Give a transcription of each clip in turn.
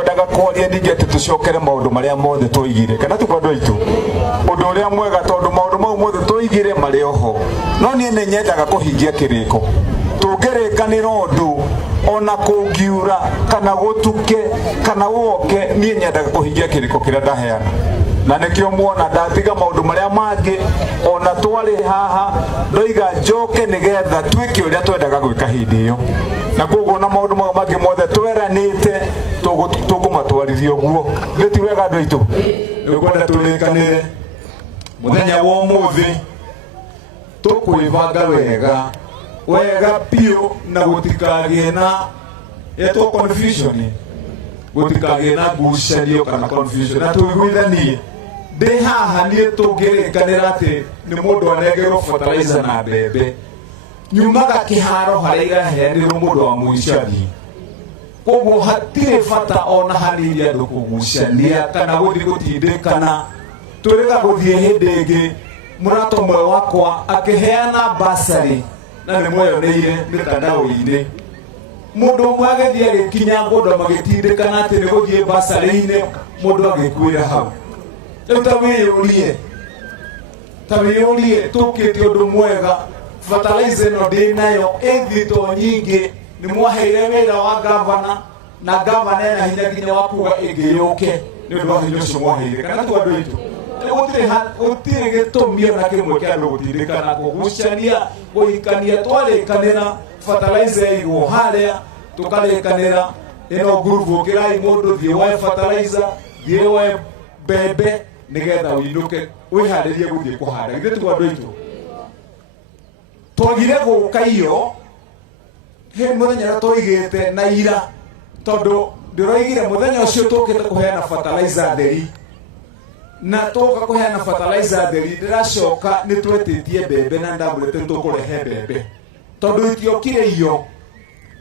Ndaga kwaria ningete tucokere maundu maria mothe tuigire kana tu kwandu itu undu uria mwega tondu maundu mau mothe tuigire mari oho no nie ne nyendaga kuhingia kiriko tungirikanira undu ona kungiura kana gutuke kana woke nie nyendaga kuhingia kiriko kiria ndaheana na nikio muona ndatiga maundu maria mangi ona twari haha ndoiga njoke nigetha twike uria twendaga gwika hindi iyo na koguo na maundu mangi mothe tweranite tugumatwarithia guo ngeti wega andu aitu nikwenda turikanire muthenya wa umuthi tukwibanga wega pio na gutikagie na yeto confusion gutikagie na gucanio kana confusion na tuiguithanie ndi haha nie tungirikanira ati ni mundu anegerwo fertilizer na mbembe nyumaga kiharo haria iraheanirwo mundu wa muicani koguo hatire bata ona hanini andu kugucania kana guthi gutindikana turiga guthie hindi ingi murato mwe wakwa akiheana basari na ni mweyoneire mitandao-ini mundu umwe agithie agikinya ngundu magitindikana ati ni guthie basari-ini mundu agikuira hau tawiyurie tukite undu mwega fertilizer no ndinayo ethito nyingi ni mwaheire wira wa governor na governor ena hinya nginya wa kuga ingiyuke ni undu wa hinya ucio mwaheire kana tu andu itu gutire gitumio na kimwe kia andu gutindikana kugucania guikania twarikanira fertilizer igwo haria tukarikanira ino group ukirai mundu thie wa fertilizer thie wa bebe nigetha uinuke wiharirie guthie kuhanda ithe tu andu itu twagire guka iyo he muthenya twaigite na ira tondu ndiroigire muthenya ucio tukite kuheana fertilizer theri na tuka kuheana fertilizer theri ndiracoka ni twetitie bebe na ndamurete tukurehe bebe tondu itiokire iyo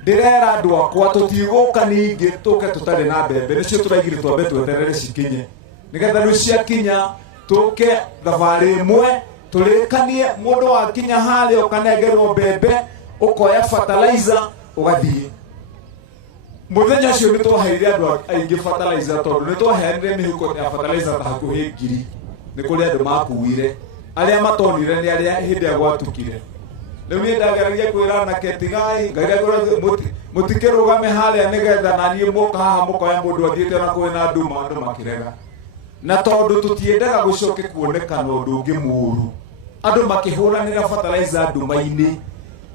ndirera andu akwa tutiguka ningi tuke tutari na bebe nicio turaigire twambe tweterere cikinye nigetha riu ciakinya tuke thabari imwe turikanie mundu wakinya haria ukanegerwo bebe ukoya fertilizer ugathie muthenya ucio nitwaheire andu aingi fertilizer tondu nitwaheanire mihuko ya fertilizer ta hakuhi 1000 ni kuri andu makuire aria matonire ni aria hindi ya gwatukire riu ni ndageragia kwira na ketigai ngaria mutikirugame haria nigetha na nie muka haha mukoya mundu athiete na kwina nduma andu makirega na tondu tutiendaga gucoke kuonekana undu ungi muru andu makihuranira fertilizer nduma-ini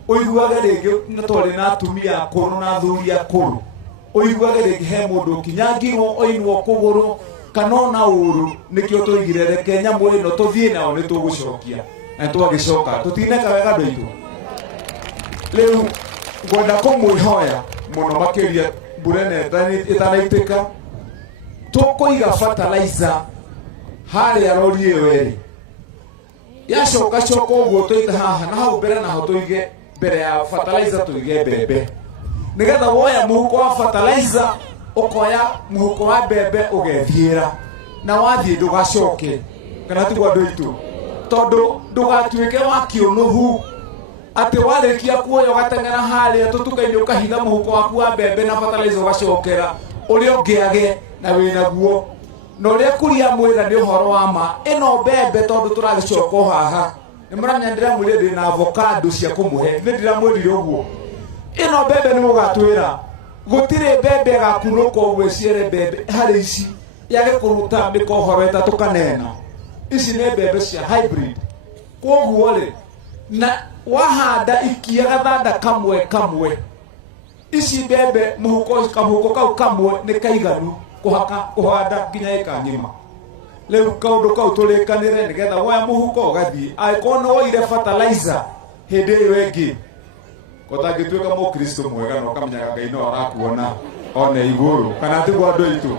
uiguage ringi na twari na atumia akuru na athuri akuru uiguage ringi he mundu kinyangirwo oinwo kuguru kana ona uru nikio tuigire reke nyamu ino tuthie nao ni tugucokia na twagicoka tutineka wega andu aitu riu ngwenda kumwihoya muno makiria mbura itanaitika tukuiga fertilizer haria rori weri yacoka uguo tuite haha na hau mbere naho tuige mbere ya fertilizer tuige bebe nigetha woya muhuko wa fertilizer ukoya muhuko wa bebe ugethiira na wathie ndugacoke kana tigwa andu itu tondu ndugatuike wa kiunuhu ati warikia kuoya ugatengera haria tutukaini ukahiga muhuko waku wa bebe na fertilizer ugacokera uria ungiage na wina guo no ria kuria mwira ni uhoro wa ma ino bebe tondu turagicoka haha ni muranya ndira mwire ndi na avocado cia kumuhe ni ndira mwirire uguo ino bebe ni mugatwira gutire bebe gakuruka uguo ciere bebe hari ici yage kuruta mikohoreta tukanena ici ni bebe cia hybrid koguo ri na wahanda ikia gathanda kamwe ici bebe muhuko kau kamwe ni kaiganu kuhanda nginya eka ngima riu kaundu kau turikanire nigetha woya muhuko ugathie aikono woire fertilizer hindi iyo ingi kotangituika mukristo mwega no kamenyaga Ngai no arakuona one iguru kana tigwa andu aitu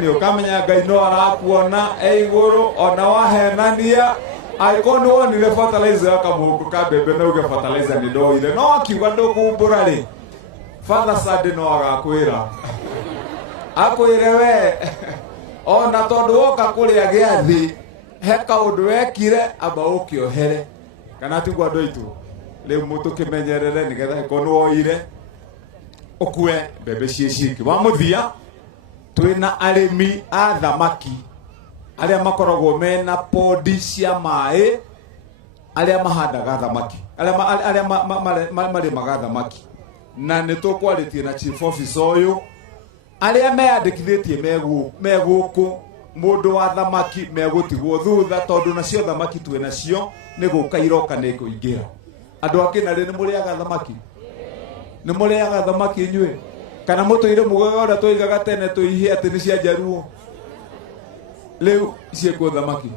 ni ukamenya Ngai no arakuona iguru ona wahenania aikono wonire fertilizer akamuhuko ka bebe na uge fertilizer ni ndoire no akiuga ndukumbura ri Father Sunday no agakwira akwire we ona tondu woka kuria giathi he kaundu wekire amba ukiohere kana tigwa andu aitu riu mutukimenyerere nigetha kono woire ukue mbembe ciĩ ciki wa muthia twina arimi a thamaki aria makoragwo mena podi cia mai aria mahandaga thamaki aria marimaga thamaki na nitukwaritie na chief officer uyu aria meandikithitie meguku mundu wa thamaki megutigwo thutha tondu nacio thamaki twina cio ni guka iroka ni kuingira. Andu akinari ni muriaga thamaki? Ni muriaga thamaki inyue? Kana mutoire mugaga ora toigaga tene tuihie ati ni cia Jaruo? Leu cieko thamaki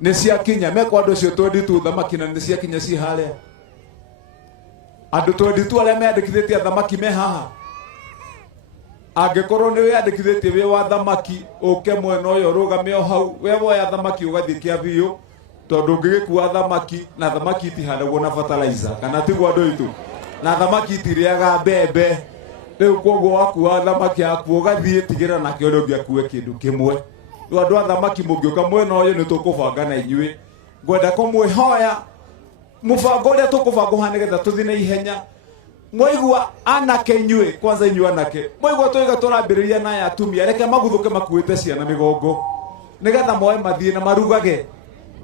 ni cia Kinya meko andu cio twenditu thamaki na ni cia Kinya ci haria. Andu twenditu aria meandikithitie thamaki me haha. Angikorwo ni wiyandikithitie wi wa thamaki uke mwena uyu rugame o hau we woya thamaki ugathie Kiambiu tondu ngigikuwa thamaki na thamaki itihandagwo na fertilizer kana tiguo andu itu na thamaki itiriaga mbembe. Riu koguo wakuwa thamaki yaku ugathie tigira na kio ri akue kindu kimwe. Riu andu a thamaki mungiuka mwena uyu ni tukubanga na inyui ngwenda kumwihoya mubango uria tukubanga hanigetha tuthie na ihenya. Mwaigua anake inyue kwanza inyue anake mwaigua toiga turambiriria na atumia reke maguthuke makuite ciana migongo nigetha moe mathie na marugage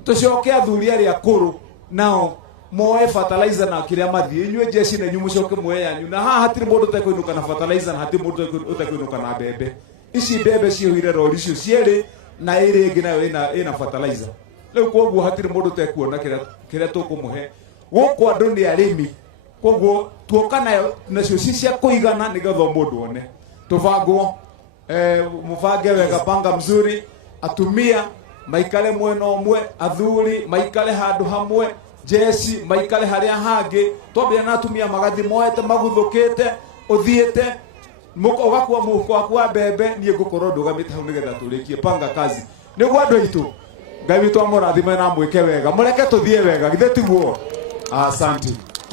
tucoke athuri aria akuru nao moe fertilizer na kiria mathie inyue jeshi na nyumu coke moe yanyu na haha hatiri mundu tekuinuka na fertilizer na hatiri mundu tekuinuka na mbembe. Ici mbembe ciohire rori cio cieri na iri ingi nayo ina fertilizer. Riu koguo hatiri mundu tekuona kiria tukumuhe guku andu ni arimi koguo tuoka nacio cia kuigana nigetha mundu one tubangwo mubange wega panga mzuri atumia maikale mwena umwe athuri maikale handu hamwe jeshi maikale haria hangi twambia na atumia magathi moete maguthukite uthiete muko gakwa muko wakwa bebe nie ngukorwo ndugamite hau nigetha turikie panga kazi niguo andu aitu Ngai witu amurathime na mwike wega mureke tuthie wega githe tiguo. Asante.